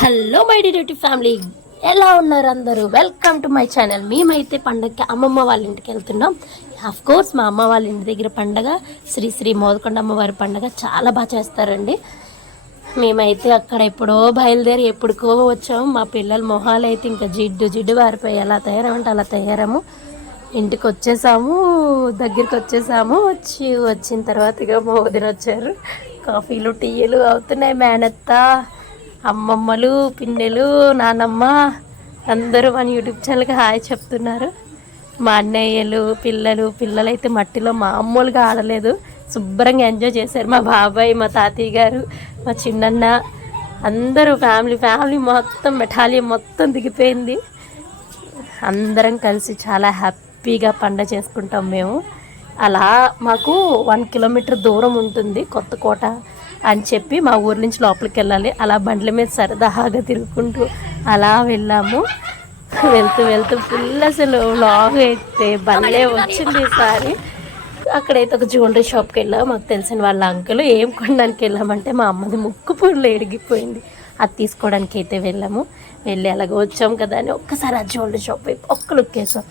Hello my dt family. ఎలా ఉన్నారు అందరూ? Welcome to my channel. మేమైతే పండగకి అమ్మమ్మ వాళ్ళ ఇంటికి వెళ్తున్నాం. ఆఫ్ కోర్స్ మా అమ్మ వాళ్ళ ఇంటి దగ్గర పండగ శ్రీ శ్రీ మోదకొండ అమ్మవారి పండగ చాలా బాగా చేస్తారండి. మేమైతే అక్కడ ఎప్పుడో బయలుదేరి ఎప్పుడుకో వచ్చాము మా పిల్లల మొహాలు అయితే ఇంకా జిడ్డు జిడ్డు వారిపోయి ఎలా తయారమంటే అలా తయారము. ఇంటికి వచ్చేసాము దగ్గరికి వచ్చేసాము. వచ్చి వచ్చిన తర్వాత ఇక మోదిన వచ్చారు కాఫీలు టీలు అవుతున్నాయి మేనత్త. అమ్మమ్మలు పిన్నెలు నానమ్మ అందరూ మన యూట్యూబ్ ఛానల్కి హాయ్ చెప్తున్నారు. మా అన్నయ్యలు పిల్లలు పిల్లలైతే మట్టిలో మామూలుగా ఆడలేదు. శుభ్రంగా ఎంజాయ్ చేశారు మా బాబాయ్ మా తాతయ్య గారు మా చిన్నన్న. అందరూ ఫ్యామిలీ ఫ్యామిలీ మొత్తం బెటాలియం మొత్తం దిగిపోయింది. అందరం కలిసి చాలా హ్యాపీగా పండగ చేసుకుంటాం మేము. అలా మాకు వన్ కిలోమీటర్ దూరం ఉంటుంది కొత్త కోట అని చెప్పి మా ఊరి నుంచి లోపలికి వెళ్ళాలి. అలా బండ్ల మీద సరదాగా తిరుగుకుంటూ అలా వెళ్ళాము. వెళ్తూ వెళ్తూ ఫుల్ అసలు లాగ్ అయితే భలే వచ్చింది ఈసారి. అక్కడైతే ఒక జ్యువెలరీ షాప్కి వెళ్ళాము మాకు తెలిసిన వాళ్ళ అంకుల్ ఏం కొనడానికి వెళ్ళామంటే మా అమ్మది ముక్కు పూర్లు ఎడిగిపోయింది అది తీసుకోవడానికి అయితే వెళ్ళాము. వెళ్ళి అలాగ వచ్చాం కదా అని ఒక్కసారి ఆ జ్యువెలరీ షాప్ వైపు ఒక్క లుక్ వేసాం.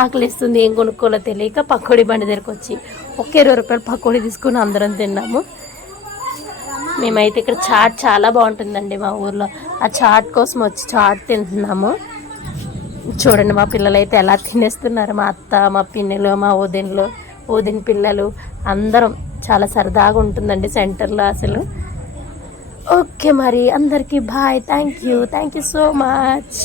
ఆకలిస్తుంది ఏం కొనుక్కోలో తెలియక పకోడీ బండి దగ్గరకు వచ్చి ఒక ఇరవై రూపాయలు పకోడీ తీసుకుని అందరం తిన్నాము. మేమైతే ఇక్కడ చాట్ చాలా బాగుంటుందండి మా ఊర్లో. ఆ చాట్ కోసం వచ్చి చాట్ తింటున్నాము. చూడండి మా పిల్లలైతే ఎలా తినేస్తున్నారు. మా అత్త మా పిన్నెలు మా ఊదిన్లు ఊదిన్ పిల్లలు అందరం చాలా సరదాగా ఉంటుందండి సెంటర్లో అసలు. ఓకే మరి అందరికీ bye. Thank you thank you so much.